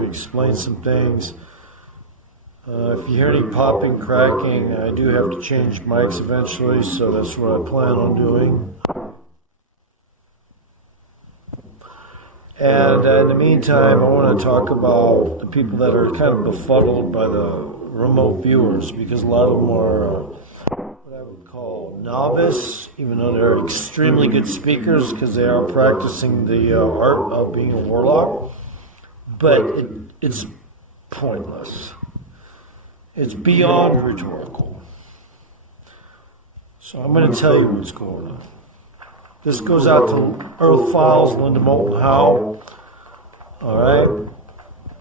Explain some things. If you hear any popping, cracking, I do have to change mics eventually, so that's what I plan on doing. And in the meantime, I want to talk about the people that are kind of befuddled by the remote viewers, because a lot of them are what I would call novice, even though they're extremely good speakers because they are practicing the art of being a warlock. But it's pointless. It's beyond rhetorical. So I'm going to tell you what's going on. This goes out to Earthfiles, Linda Moulton Howe. All right?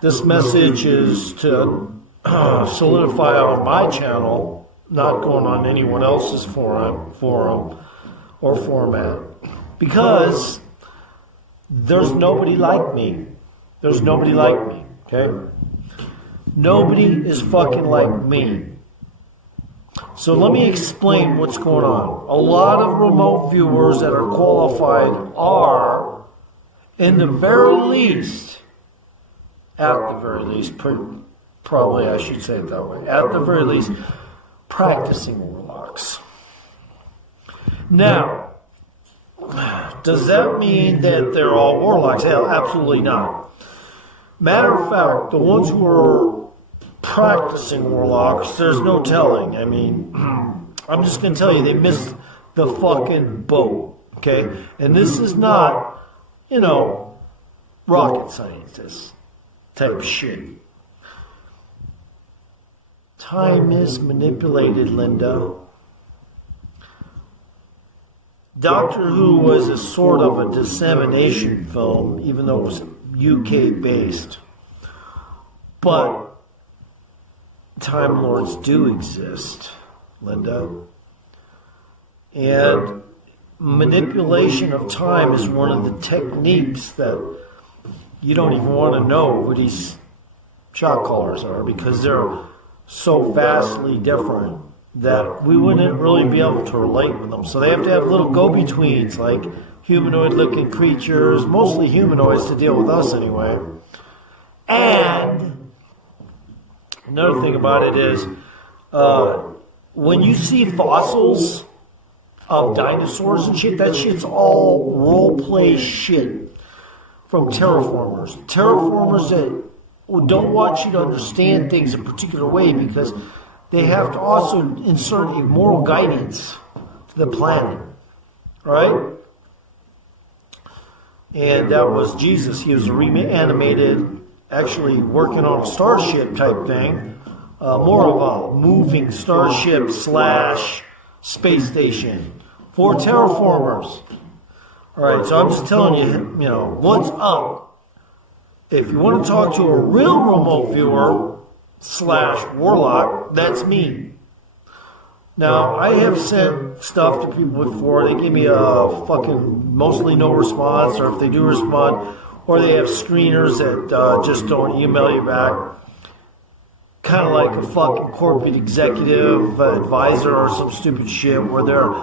This message is to solidify on my channel, not going on anyone else's forum or format. Because there's nobody like me. There's nobody like me, okay? Nobody is fucking like me. So let me explain what's going on. A lot of remote viewers that are qualified are, in the very least, at the very least, probably I should say it that way, at the very least, practicing warlocks. Now, does that mean that they're all warlocks? Hell, absolutely not. Matter of fact, the ones who are practicing warlocks, there's no telling. I mean, I'm just going to tell you, they missed the fucking boat, okay? And this is not, you know, rocket scientist type shit. Time is manipulated, Linda. Doctor Who was a sort of a dissemination film, even though it was UK based. But Time Lords do exist, Linda. And manipulation of time is one of the techniques that you don't even want to know who these shot callers are, because they're so vastly different that we wouldn't really be able to relate with them. So they have to have little go-betweens, like humanoid-looking creatures, mostly humanoids to deal with us anyway. And another thing about it is, when you see fossils of dinosaurs and shit, that shit's all role-play shit from terraformers. Terraformers that don't want you to understand things a particular way because they have to also insert a moral guidance to the planet. Right? And that was Jesus. He was reanimated, actually working on a starship type thing. More of a moving starship / space station for terraformers. Alright, so I'm just telling you, you know, what's up. If you want to talk to a real remote viewer / warlock, that's me. Now, I have sent stuff to people before. They give me a fucking mostly no response, or if they do respond, or they have screeners that just don't email you back. Kind of like a fucking corporate executive advisor or some stupid shit where they're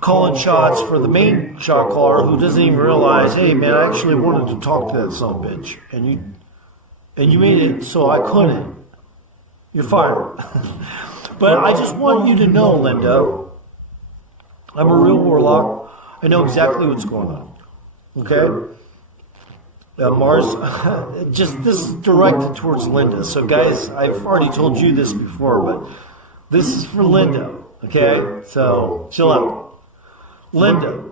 calling shots for the main shot caller who doesn't even realize, hey man, I actually wanted to talk to that son of a bitch, and you made it so I couldn't. You're fired. But I just want you to know, Linda, I'm a real warlock. I know exactly what's going on. Okay? Mars, just this is directed towards Linda. So guys, I've already told you this before, but this is for Linda. Okay? So chill out. Linda,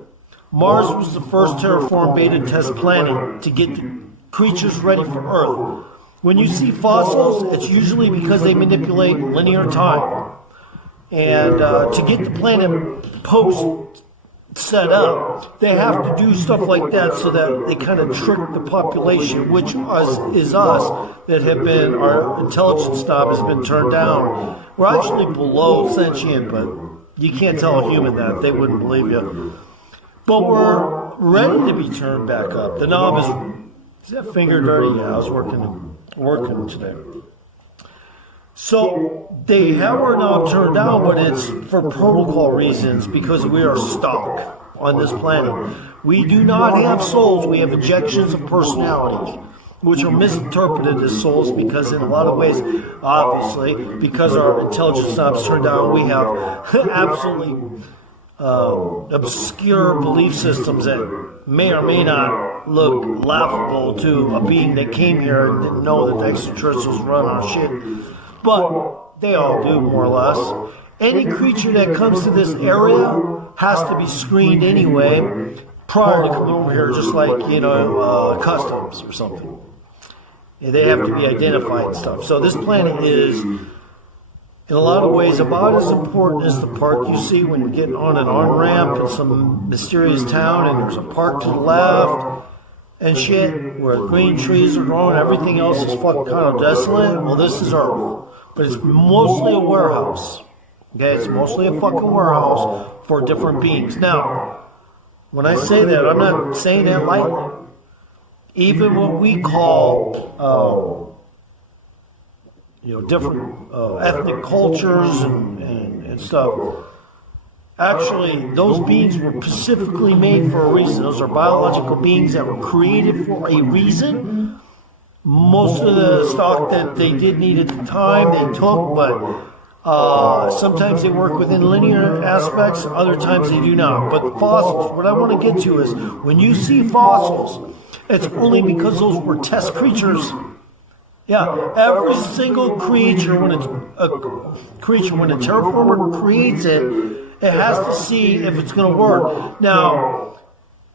Mars was the first terraform beta test planet to get the creatures ready for Earth. When you see fossils, it's usually because they manipulate linear time. And to get the planet post set up, they have to do stuff like that so that they kind of trick the population, which is us, that have been, our intelligence knob has been turned down. We're actually below sentient, but you can't tell a human that. They wouldn't believe you. But we're ready to be turned back up. The knob is that fingered dirty? Yeah, I was working today. So they have our knob turned down, but it's for protocol reasons because we are stuck on this planet. We do not have souls. We have ejections of personality, which are misinterpreted as souls because in a lot of ways, obviously, because our intelligence knob's turned down, we have absolutely obscure belief systems that may or may not look laughable to a being that came here and didn't know that the extraterrestrials run our shit. But they all do, more or less. Any creature that comes to this area has to be screened anyway prior to coming over here, just like, customs or something. They have to be identified and stuff. So this planet is, in a lot of ways, about as important as the park you see when you're getting on an on-ramp in some mysterious town and there's a park to the left and shit where green trees are growing, everything else is fucking kind of desolate. Well, this is Earth. But it's mostly a warehouse. Okay, it's mostly a fucking warehouse for different beings. Now, when I say that, I'm not saying that lightly. Even what we call, different ethnic cultures and stuff, actually, those beings were specifically made for a reason. Those are biological beings that were created for a reason. Most of the stock that they did need at the time, they took, but sometimes they work within linear aspects, other times they do not. But the fossils, what I want to get to is, when you see fossils, it's only because those were test creatures. Yeah, every single creature, when a terraformer creates it, it has to see if it's going to work. Now,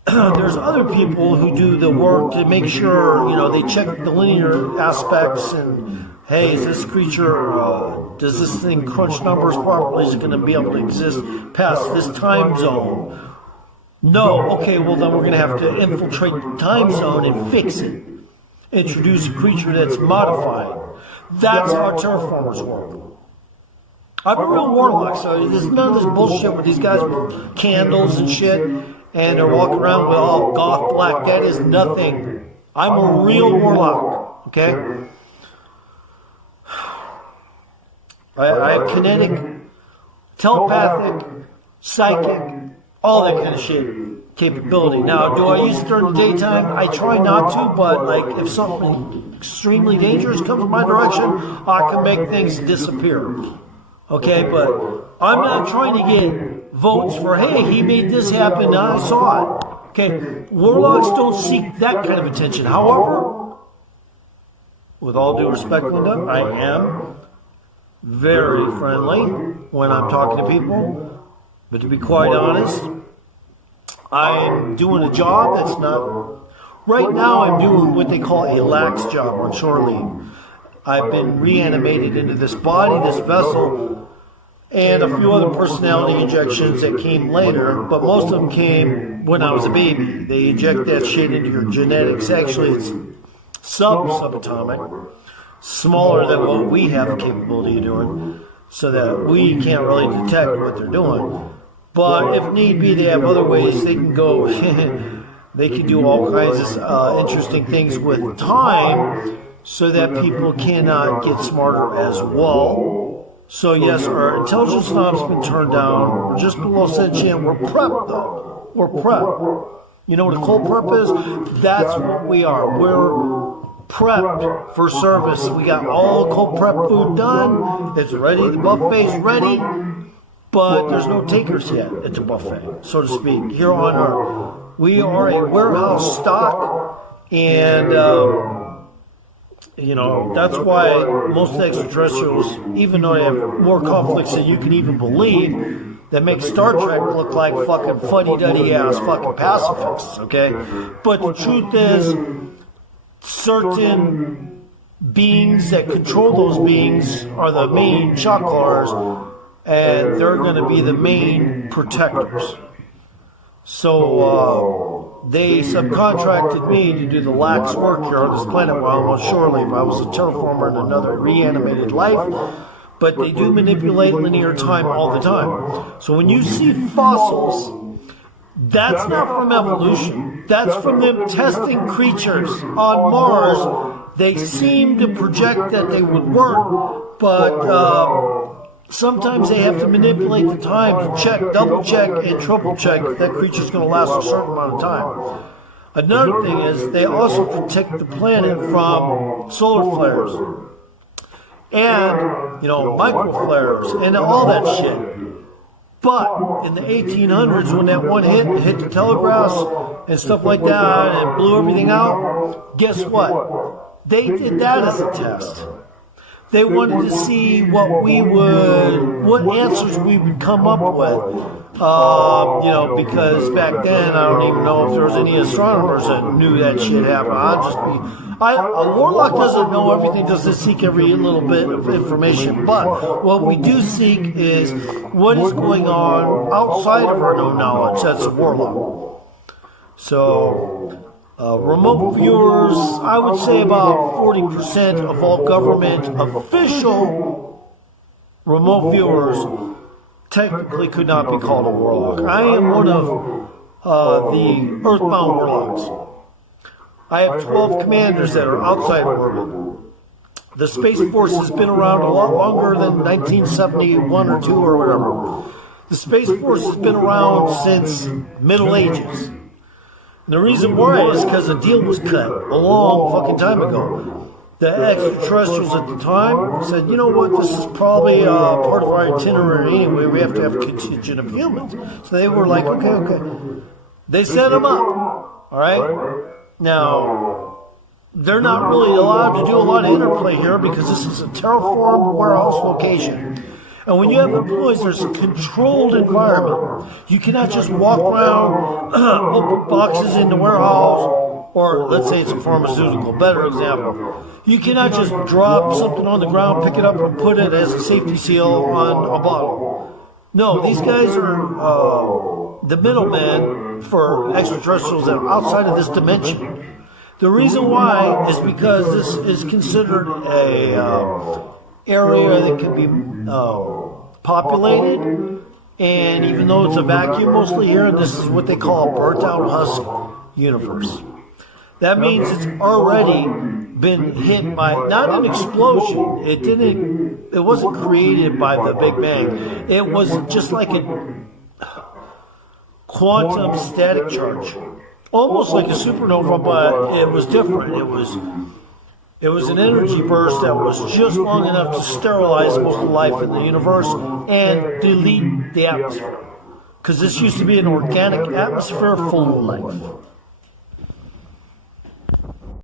there's other people who do the work to make sure, they check the linear aspects and, hey, is this creature, does this thing crunch numbers properly? Is it going to be able to exist past this time zone? No. Okay, well then we're going to have to infiltrate the time zone and fix it. Introduce a creature that's modified. That's how terraformers work. I'm a real warlock, so there's none of this bullshit with these guys with candles and shit. And they're walking around with all goth black. That is nothing. I'm a real warlock, okay? I have kinetic, telepathic, psychic, all that kind of shit capability. Now, do I use it during the daytime? I try not to, but if something extremely dangerous comes my direction, I can make things disappear. Okay, but I'm not trying to get votes for, hey, he made this happen, and I saw it. Okay, warlocks don't seek that kind of attention. However, with all due respect, Linda, I am very friendly when I'm talking to people. But to be quite honest, I'm doing a job that's not... Right now, I'm doing what they call a lax job on shore leave. I've been reanimated into this body, this vessel, and a few other personality injections that came later, but most of them came when I was a baby. They inject that shit into your genetics. Actually, it's subatomic, smaller than what we have the capability of doing, so that we can't really detect what they're doing. But if need be, they have other ways they can go. They can do all kinds of interesting things with time, so that people cannot get smarter as well. So yes, our intelligence knob's been turned down. We're just below sentient. We're prepped though. We're prepped. You know what a cold prep is? That's what we are. We're prepped for service. We got all cold prep food done. It's ready. The buffet's ready. But there's no takers yet at the buffet, so to speak, here on Earth. We are a warehouse stock, and that's why most extraterrestrials, even though they have more conflicts than you can even believe, that make Star Trek look like fucking fuddy-duddy ass fucking pacifists, okay? But the truth is, certain beings that control those beings are the main chakras, and they're going to be the main protectors. So they subcontracted me to do the lax work here on this planet while I'm on shore leave. I was a terraformer in another reanimated life, but they do manipulate linear time all the time. So when you see fossils, that's not from evolution. That's from them testing creatures on Mars. They seem to project that they would work, but sometimes they have to manipulate the time to check, double check, and triple check if that creature's going to last a certain amount of time. Another thing is they also protect the planet from solar flares and, micro flares and all that shit. But in the 1800s, when that one hit the telegraphs and stuff like that and blew everything out, guess what? They did that as a test. They wanted to see what answers we would come up with. Because back then I don't even know if there was any astronomers that knew that shit happened. A Warlock doesn't know everything, doesn't seek every little bit of information. But what we do seek is what is going on outside of our known knowledge. That's a Warlock. So, remote viewers, I would say about 40% of all government official remote viewers technically could not be called a Warlock. I am one of the Earthbound Warlocks. I have 12 commanders that are outside orbit. The Space Force has been around a lot longer than 1971 or 2 or whatever. The Space Force has been around since Middle Ages. And the reason why is because a deal was cut a long fucking time ago. The extraterrestrials at the time said, you know what, this is probably part of our itinerary anyway. We have to have a contingent of humans. So they were like, okay. They set them up. All right? Now, they're not really allowed to do a lot of interplay here because this is a terraformed warehouse location. And when you have employees, there's a controlled environment. You cannot just walk around, open boxes in the warehouse, or let's say it's a pharmaceutical, better example. You cannot just drop something on the ground, pick it up, and put it as a safety seal on a bottle. No, these guys are the middlemen for extraterrestrials that are outside of this dimension. The reason why is because this is considered a area that can be populated, and even though it's a vacuum mostly here, this is what they call a burnt-out husk universe. That means it's already been hit by not an explosion. It wasn't created by the Big Bang. It was just like a quantum static charge, almost like a supernova, but it was different. It was an energy burst that was just long enough to sterilize most of the life in the universe and delete the atmosphere. Because this used to be an organic atmosphere full of life.